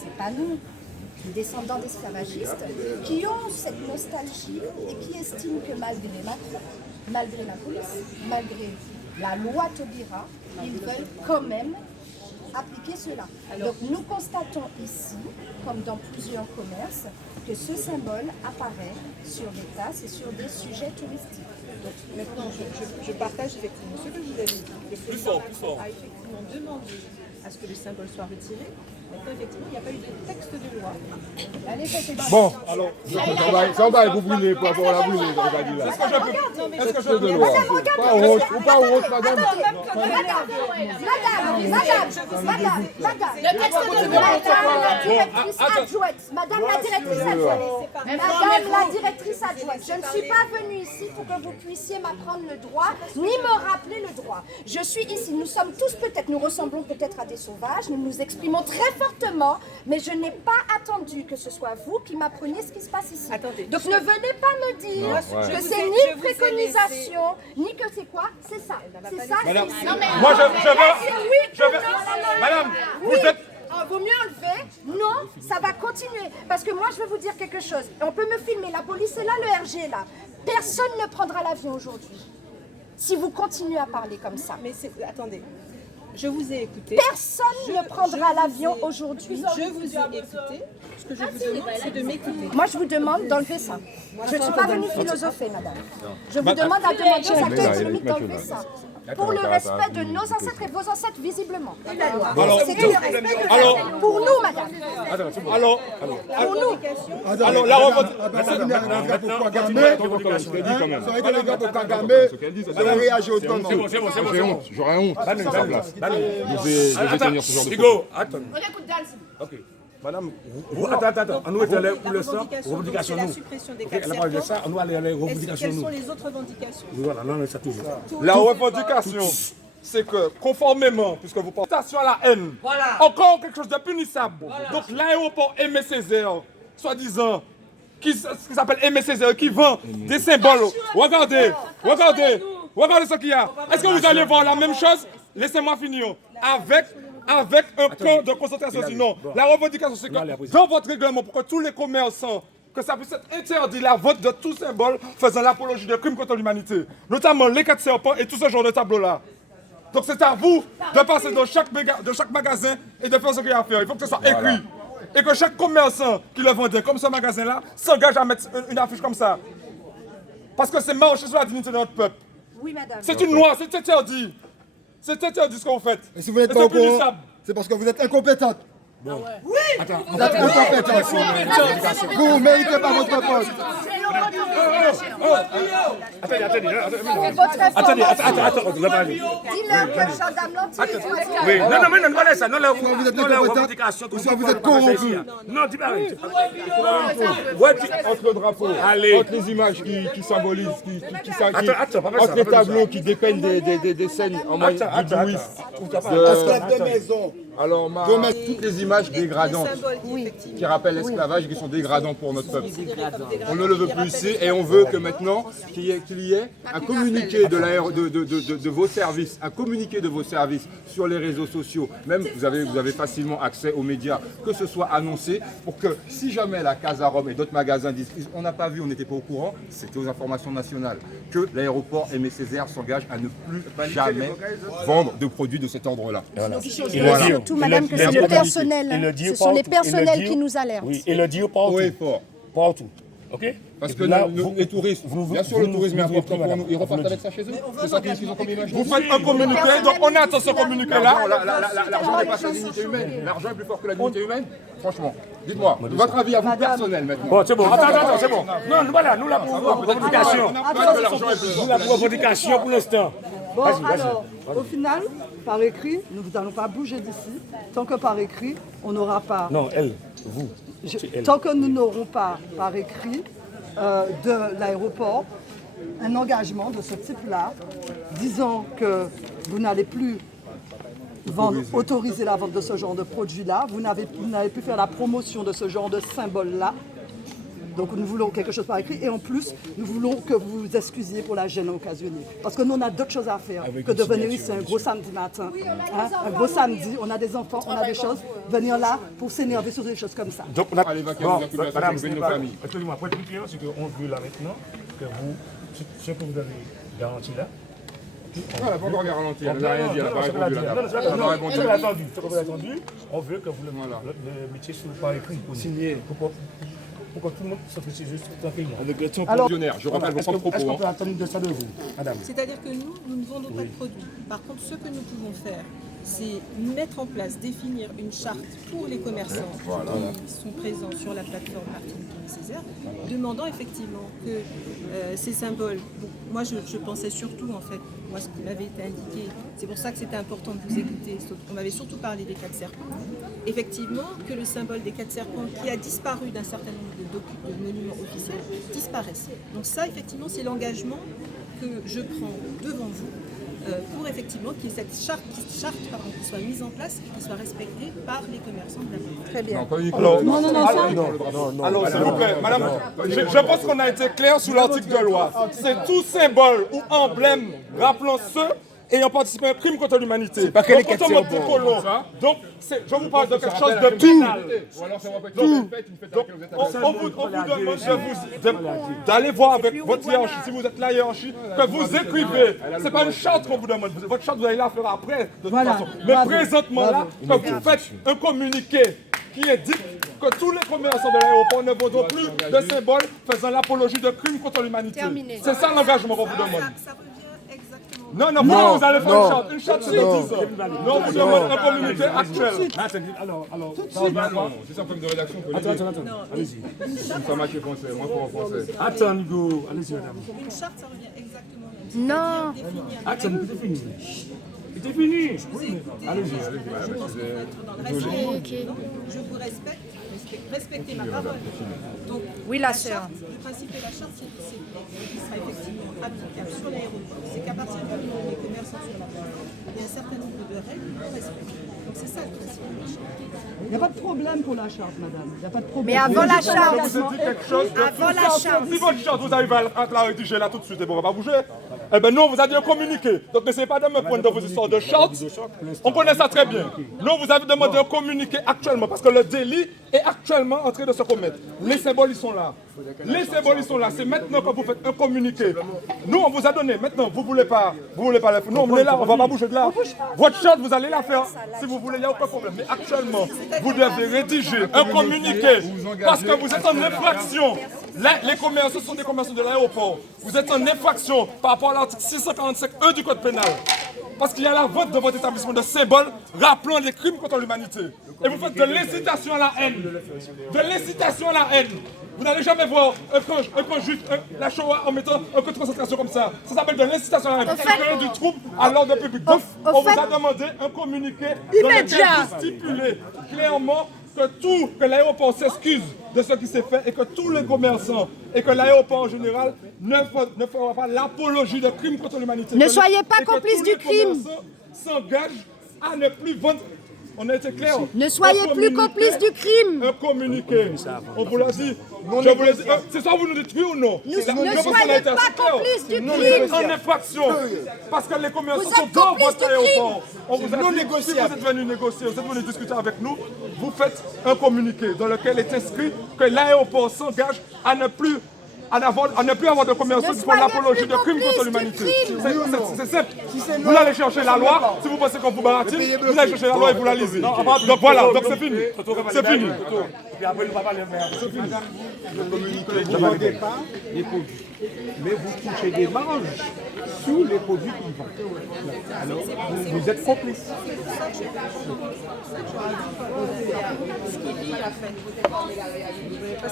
c'est pas nous, les descendants d'esclavagistes, qui ont cette nostalgie et qui estiment que malgré Macron, malgré la police, malgré la loi Taubira, ils veulent quand même appliquer cela. Donc nous constatons ici, comme dans plusieurs commerces, que ce symbole apparaît sur des tasses et sur des sujets touristiques. Donc maintenant, je partage effectivement ce que vous avez dit. Le président Macron a effectivement demandé à ce que le symbole soit retiré. Maintenant, effectivement, il n'y a pas eu de texte de loi. Allez, ça c'est Bon, alors, ça on va vous brûler pour avoir la brûler, comme on a dit là. Est-ce que je peux de loi? Pas rouge, ou pas rouge, madame? Le texte de loi, Madame la directrice adjointe. Madame la directrice adjointe, je ne suis pas venue ici pour que vous puissiez m'apprendre le droit, ni me rappeler le droit. Je suis ici, nous sommes tous peut-être, nous ressemblons peut-être à des sauvages, nous nous exprimons très fortement, mais je n'ai pas attendu que ce soit vous qui m'appreniez ce qui se passe ici. Attendez. Donc ne venez pas me dire que c'est ni une préconisation, ni que c'est quoi, c'est ça. C'est ça. Madame, Moi, Madame, vous êtes... vaut mieux enlever. Non, ça va continuer. Parce que moi, je vais vous dire quelque chose. On peut me filmer, la police est là, le RG est là. Personne ne prendra l'avion aujourd'hui. Si vous continuez à parler comme ça. Mais attendez, je vous ai écouté. Personne ne prendra l'avion aujourd'hui. Je vous ai écouté. Ce que je vous demande, c'est de m'écouter. Moi, je vous demande d'enlever ça. Je ne suis pas venue philosopher, madame. Je vous demande à demander aux acteurs économiques d'enlever ça. Pour le respect de nos ancêtres et vos ancêtres, visiblement. C'est tout. Pour nous, madame. Pour nous. Alors, la revendication pour Kagame, ça aurait été le gars de Kagame, elle a réagi autrement. J'aurais honte, j'aurais honte à sa place. Je vais tenir ce genre de Hugo, attends. On écoute Dan. Ok. Madame, attends, on nous est allé pour l'instant, revendication la nous. suppression des Ok, cartes elle a parlé de ça, serpents. on nous aller les revendications Quelles nous. sont les autres revendications? Voilà, non, mais ça toujours. La revendication, c'est que conformément, puisque vous pensez à la haine, encore quelque chose de punissable. Donc l'aéroport Aimé Césaire, soi-disant, qui s'appelle Aimé Césaire, qui vend des symboles. Regardez ce qu'il y a. Est-ce que vous allez voir la même chose? Laissez-moi finir. Avec un camp de concentration. Sinon, la revendication, c'est que dans votre règlement, pour que tous les commerçants, que ça puisse être interdit la vente de tout symbole faisant l'apologie de crimes contre l'humanité, notamment les 4 serpents et tout ce genre de tableaux-là. Donc c'est à vous de passer dans chaque magasin et de faire ce qu'il y a à faire. Il faut que ce soit écrit. Et que chaque commerçant qui le vendait comme ce magasin-là s'engage à mettre une affiche comme ça. Parce que c'est marcher sur la dignité de notre peuple. Oui, madame. C'est une loi, c'est interdit. C'est interdit ce que vous faites. Et si vous n'êtes pas au courant, c'est parce que vous êtes incompétente. Oui. Vous êtes incompétente. Vous ne méritez pas votre poste. Attendez, on va parler. Dis-leur que gendarme l'anti. Oui, non, voilà ça, non, la vous êtes revendication. ou soit vous êtes corrompu. Non, dis pas. Entre le drapeau, entre les images qui symbolisent, entre les tableaux qui dépeignent des scènes en mode Esclaves de maison. alors, toutes les images dégradantes qui rappellent l'esclavage et qui sont dégradants pour notre peuple. On ne le veut plus ici et on veut que maintenant qu'il y ait un communiqué de vos services, un communiqué de vos services sur les réseaux sociaux. Même vous avez facilement accès aux médias, que ce soit annoncé pour que si jamais la Casa Rome et d'autres magasins disent on n'a pas vu, on n'était pas au courant, c'était aux informations nationales, que l'aéroport Aimé Césaire s'engage à ne plus jamais vendre de produits de cet ordre-là. Surtout, madame, que c'est le personnel. Ce sont les personnels qui nous alertent. Oui, et le dire partout. Haut et fort. Partout. Ok? Parce que les touristes, bien sûr le tourisme est important pour nous, ils repartent avec ça chez eux. C'est ça qu'ils ont comme image. Vous faites un communiqué, donc on attend ce communiqué-là. L'argent n'est pas la dignité humaine. L'argent est plus fort que la dignité humaine. Franchement, dites-moi, votre avis à vous personnel maintenant. Bon, c'est bon, attends, c'est bon. Non, voilà, nous la revendication. Nous la revendication pour l'instant. Bon, alors, au final, par écrit, nous n'allons pas bouger d'ici. Tant que par écrit, on n'aura pas... Non, elle, vous. Tant que nous n'aurons pas par écrit de l'aéroport un engagement de ce type-là, disant que vous n'allez plus autoriser la vente de ce genre de produit-là, vous n'avez plus faire la promotion de ce genre de symbole-là, Donc nous voulons quelque chose par écrit et en plus, nous voulons que vous vous excusiez pour la gêne occasionnée. Parce que nous, on a d'autres choses à faire que de venir ici un gros samedi matin. Un gros samedi, on a des enfants, on a des choses. Venir là pour s'énerver sur des choses comme ça. Donc, on a... Allez, vaquer Bon, aux occupations, madame, sauver ce nos n'est pas... familles. Absolument. Pour être plus clair, c'est qu'on veut là maintenant que vous, ce que vous avez garanti là, Elle n'a pas encore garanti, elle n'a rien dit, elle n'a pas répondu non, là-bas. non, Elle n'a pas répondu. ce qu'on a attendu, on veut que vous le mettiez sur par écrit pour signer, pour que tout le monde soit juste tranquillement. Avec le ton fonctionnaire, je rappelle vos Est-ce propres qu'on propos. peut attendre de ça de vous, madame? C'est-à-dire que nous ne vendons pas de produits. Par contre, ce que nous pouvons faire, c'est mettre en place, définir une charte pour les commerçants qui sont présents sur la plateforme Martin Césaire, demandant effectivement que ces symboles, bon, moi je pensais surtout en fait, moi ce qui m'avait été indiqué, c'est pour ça que c'était important de vous écouter, on m'avait surtout parlé des 4 serpents, effectivement que le symbole des 4 serpents qui a disparu d'un certain nombre de monuments officiels disparaisse. Donc ça effectivement c'est l'engagement que je prends devant vous pour effectivement qu'il y ait cette charte qui soit mise en place et qui soit respectée par les commerçants de la ville. Très bien. Alors, s'il vous plaît, madame, je pense qu'on a été clair sur l'article de loi. C'est tout symbole ou emblème rappelant ceux ayant participé à un crime contre l'humanité. pas que les Donc, 4 automate serpents. tricolore. Donc, je vous parle de quelque chose de pénal. Ou alors ça va pas être une fête dans laquelle vous êtes On vous demande d'aller voir avec votre hiérarchie, si vous êtes la hiérarchie, que vous écrivez. C'est pas une charte qu'on vous demande. Votre charte, vous allez la faire après, de toute façon. Mais présentement là, que vous faites un communiqué qui indique que tous les commerçants de l'aéroport ne vendront plus de symboles faisant l'apologie de crimes contre l'humanité. Terminé. C'est ça l'engagement qu'on vous demande. Ça revient exactement. Non, vous allez faire une charte sur 10 ans. Non, on vous demande un communiqué actuel. Alors, C'est ça un problème de rédaction politique. attends, allez-y. Nous sommes marqués français, moi pour en français. Attends, Hugo, allez-y, madame. Une charte, ça revient exactement au même. Non. Attends, c'est fini. C'est fini. Oui, mais allez-y. Je pense qu'on doit être dans le respect. Donc, je vous respecte, respectez ma parole. Donc, Oui, la sœur. le principe de la charte, c'est qui sera effectivement applicable sur l'aéroport. C'est qu'à partir du moment où les commerçants sur la plateforme, il y a un certain nombre de règles qu'on respecte. Donc c'est ça le principe de la charte. Il n'y a pas de problème pour la charte, madame. Il n'y a pas de problème. Mais avant la Je charte, vous ai dit quelque chose de avant la charte. Si votre charte, vous arrivez à la rédiger là tout de suite et vous ne va pas bouger, eh bien nous, on vous a dit un communiqué. Donc n'essayez pas de me prendre dans vos histoires de charte. On connaît ça très bien. Nous, on vous avez demandé un communiqué actuellement parce que le délit est actuellement en train de se commettre. Les symboles, ils sont là. Les symboles, ils sont là. C'est maintenant que vous faites un communiqué. Nous, on vous a donné. Maintenant, vous ne voulez pas les faire. Nous, on est là, on ne va pas bouger de là. Votre charte, vous allez la faire. Si vous voulez, il n'y a aucun problème. Mais actuellement, vous devez rédiger un communiqué parce que vous êtes en infraction. Les commerçants sont des commerçants de l'aéroport. Vous êtes en infraction par rapport à l'article 645E du Code pénal. Parce qu'il y a la vente de votre établissement de symboles rappelant les crimes contre l'humanité. Et vous faites de l'incitation à la haine. De l'incitation à la haine. Vous n'allez jamais voir un camp juif, la Shoah en mettant un camp de concentration comme ça. Ça s'appelle de l'incitation à la haine. Vous créez du trouble à l'ordre public. Donc, on vous a demandé un communiqué dans lequel vous stipulez clairement que l'aéroport s'excuse de ce qui s'est fait et que tous les commerçants et que l'aéroport en général ne fera pas l'apologie de crimes contre l'humanité. Ne soyez pas complices du crime. Les commerçants s'engagent à ne plus vendre. On a été clair. Ne soyez plus complices du crime. Un communiqué. On vous l'a dit. Je vous l'ai dit. C'est ça, vous nous dites oui ou non? Ne soyez pas complices du Vous crime. êtes en infraction. Parce que les commerçants Vous sont êtes dans complices votre du crime. aéroport. On vous a dit, si vous êtes venu négocier, vous êtes venu discuter avec nous, vous faites un communiqué dans lequel est inscrit que l'aéroport s'engage à ne plus avoir de commerçants qui font l'apologie de crimes contre l'humanité. C'est simple. Vous allez chercher la loi, si vous pensez qu'on vous baratine, vous allez chercher la loi et vous la lisez. Donc voilà, donc c'est fini. C'est fini. Et après, nous ne va pas le faire. Vous ne vendez pas les produits, mais vous touchez des marges sur les produits qu'ils vendent. Alors, vous êtes complices. Ce qu'il dit, en fait.